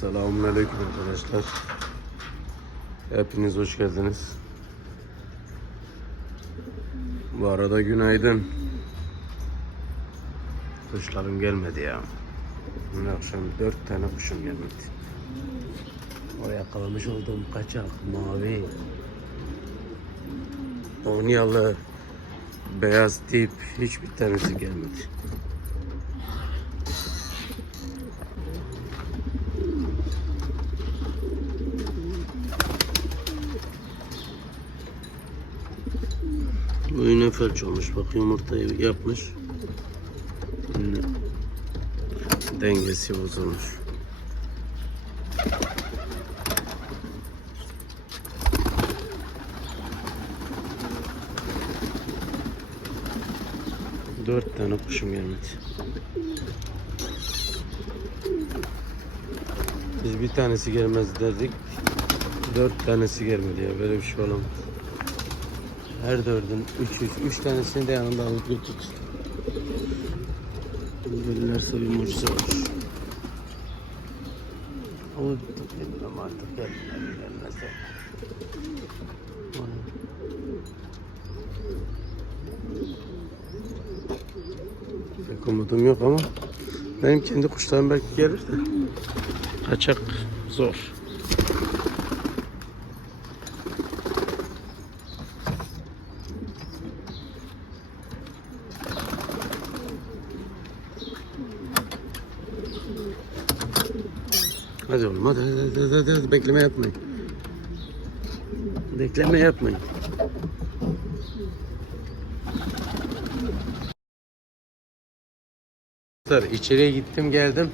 Selamünaleyküm arkadaşlar. Hepiniz hoş geldiniz. Bu arada günaydın. Kuşlarım gelmedi ya. Dün akşam dört tane kuşum gelmedi. O yakalamış olduğum kaçak mavi. Onyalı beyaz tip hiçbir tanesi gelmedi. Bu yine felç olmuş. Bak yumurtayı yapmış. Yine dengesi bozulmuş. Dört tane kuşum gelmedi. Biz bir tanesi gelmez dedik. Dört tanesi gelmedi ya. Böyle bir şey olamaz. Her dördün üç, üç, üç tanesini de yanında alıp götürdük. Gelirlerse bir mucize olur. O bilmem artık gelirler gelmezler. Pek umudum yok ama benim kendi kuşlarım belki gelir de kaçak zor. Hadi oğlum hadi hadi hadi, hadi, hadi, bekleme yapmayın. Bekleme yapmayın. Arkadaşlar içeriye gittim geldim.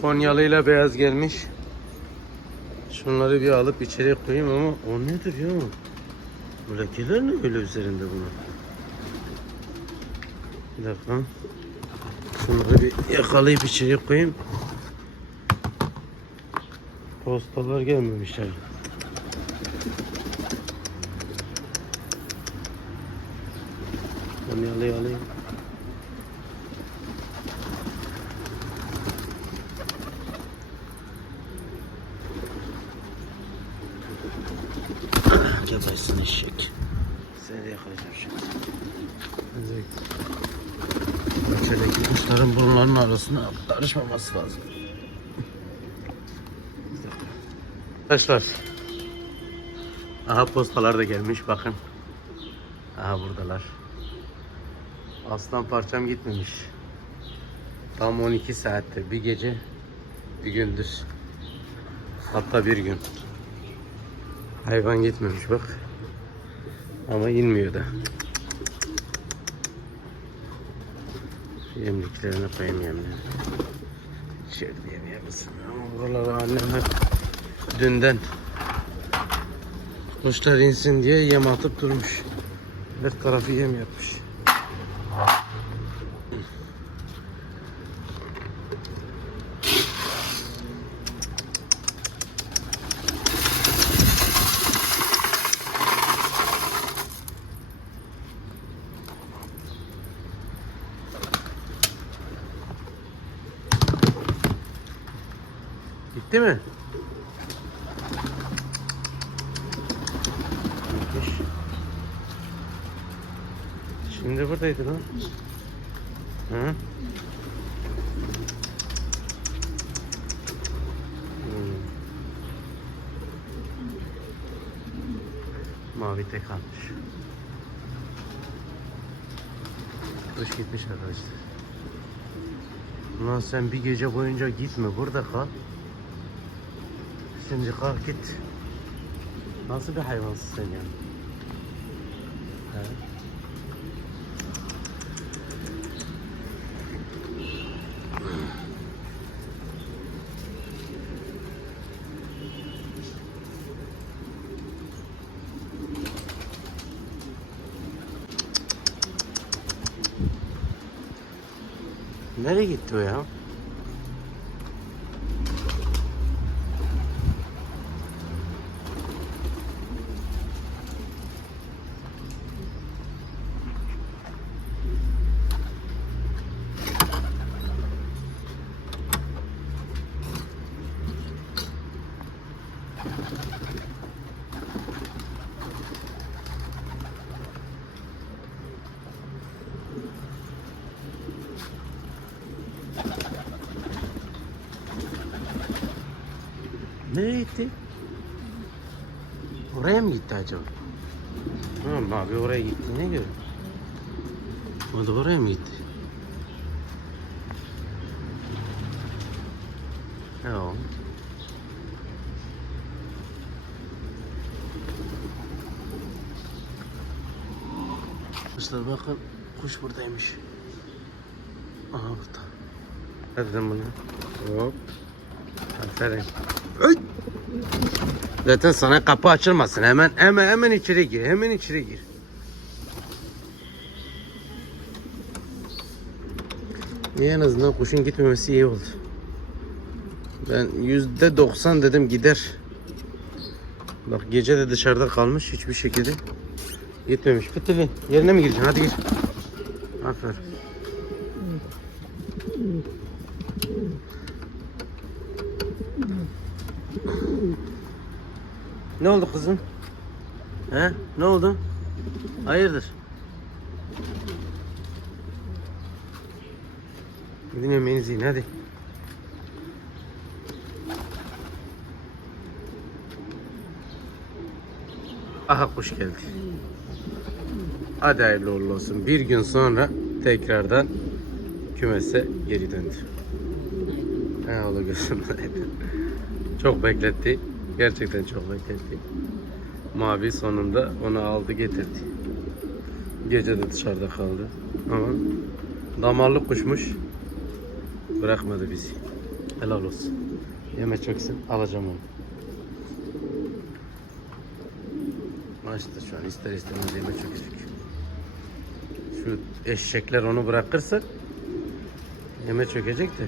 Konyalıyla beyaz gelmiş. Şunları bir alıp içeriye koyayım ama o nedir ya? Bu lekeler ne öyle üzerinde bunun? Bir dakika. Şunları bir yakalayıp içeriye koyayım. Postalar gelmemişler. Onu alayım alayım. Gebersin eşek. Seni de yakalayacağım şimdi. Bahçedeki kuşların burunlarının arasına karışmaması lazım. Arkadaşlar. Aha postalar da gelmiş bakın. Aha buradalar. Aslan parçam gitmemiş. Tam 12 saatte bir gece bir gündüz. Hatta bir gün. Hayvan gitmemiş bak. Ama inmiyor da. Yemliklerine koyayım yemleri. İçeride yemeye misin? Ama buraları annem dünden kuşlar insin diye yem atıp durmuş. Her tarafı yem yapmış. Gitti mi? Gitmiş. Şimdi buradaydı lan. Hı? Hmm. Mavi tek almış. Kuş gitmiş arkadaşlar. Ulan sen bir gece boyunca gitme burada kal. Şimdi kalk git. Nasıl bir hayvansın sen ya? He? Nereye gitti o ya? Nereye gitti? Oraya mı gitti acaba? Ha, mavi oraya gittiğine göre. O da oraya mı gitti? Yok. Kuşlar bakın kuş buradaymış. Aha burada. Hadi bunu. Hop. Aferin. Zaten sana kapı açılmasın. Hemen hemen hemen içeri gir. Hemen içeri gir. En azından kuşun gitmemesi iyi oldu. Ben yüzde doksan dedim gider. Bak gece de dışarıda kalmış hiçbir şekilde gitmemiş. Fıtılı yerine mi gireceksin? Hadi gir. Aferin. Ne oldu kızım? He? Ne oldu? Hayırdır? Gidin yemeğinizi yiyin hadi. Aha kuş geldi. Hadi hayırlı uğurlu olsun. Bir gün sonra tekrardan kümese geri döndü. He oğlu gözüm. çok bekletti. Gerçekten çok bekletti. Mavi sonunda onu aldı getirdi. Gece de dışarıda kaldı. Ama damarlı kuşmuş. Bırakmadı bizi. Helal olsun. Yeme çöksün. Alacağım onu. Maçta şu an ister istemez yeme çökecek. Şu eşekler onu bırakırsak yeme çökecek de.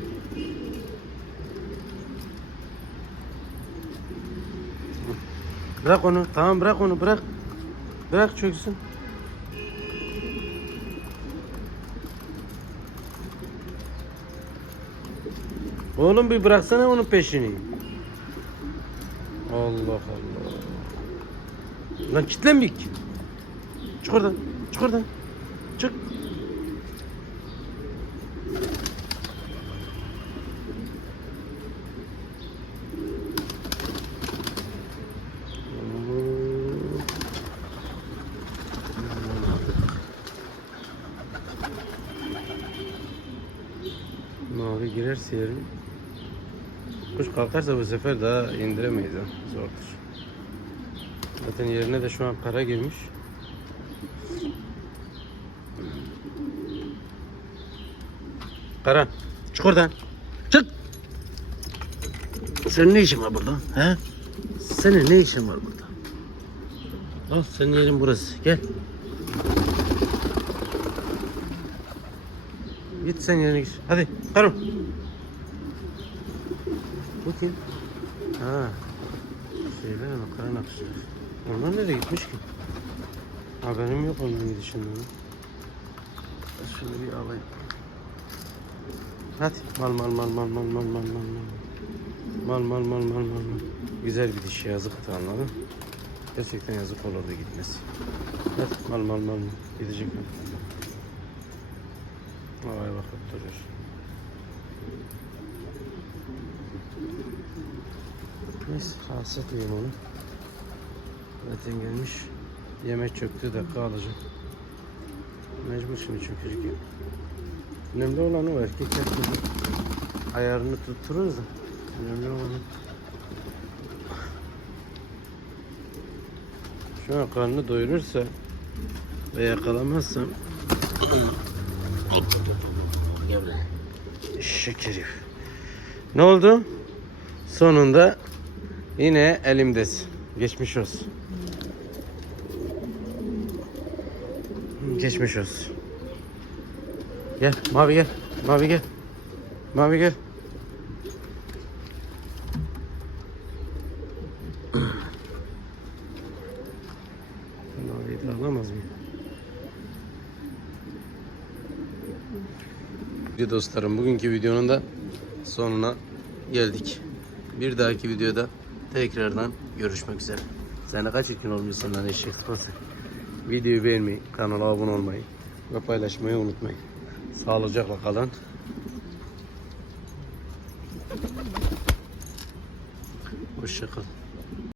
Bırak onu. Tamam bırak onu bırak. Bırak çöksün. Oğlum bir bıraksana onun peşini. Allah Allah. Lan kitlenmeyik. Çık oradan. Çık oradan. Çık. Girerse yerin. Kuş kalkarsa bu sefer daha indiremeyiz ha. Zordur. Zaten yerine de şu an kara girmiş. Kara. Çık oradan. Çık. Senin ne işin var burada? He? Senin ne işin var burada? Al senin yerin burası. Gel. Git sen yerine git. Hadi karım. Bu kim? Ha. Şeyler ama karan akışlar. Onlar nereye gitmiş ki? Haberim yok onların gidişinden. Şunu bir alayım. Hadi mal mal mal mal mal mal mal mal mal. Mal mal mal mal mal mal. Güzel bir dişi yazıktı anladın? Gerçekten yazık olurdu gitmesi. Hadi mal mal mal mal. Gidecek mi? Havaya bakıp duruyor. Neyse rahatsız etmeyeyim onu. Zaten gelmiş. Yemek çöktü dakika alacak. Mecbur şimdi çökecek. Önemli olan o erkek erkek. Ayarını tuttururuz da. Önemli olan. Şu an karnını doyurursa ve yakalamazsam herif. Ne oldu? Sonunda yine elimdesin. Geçmiş olsun. Geçmiş olsun. Gel mavi gel. Mavi gel. Mavi gel. Maviyi de alamaz mıyım? Dostlarım bugünkü videonun da sonuna geldik. Bir dahaki videoda tekrardan görüşmek üzere. Sen kaç gün olmuşsun lan eşek sıpası. Videoyu beğenmeyi, kanala abone olmayı ve paylaşmayı unutmayın. Sağlıcakla kalın. Hoşçakal.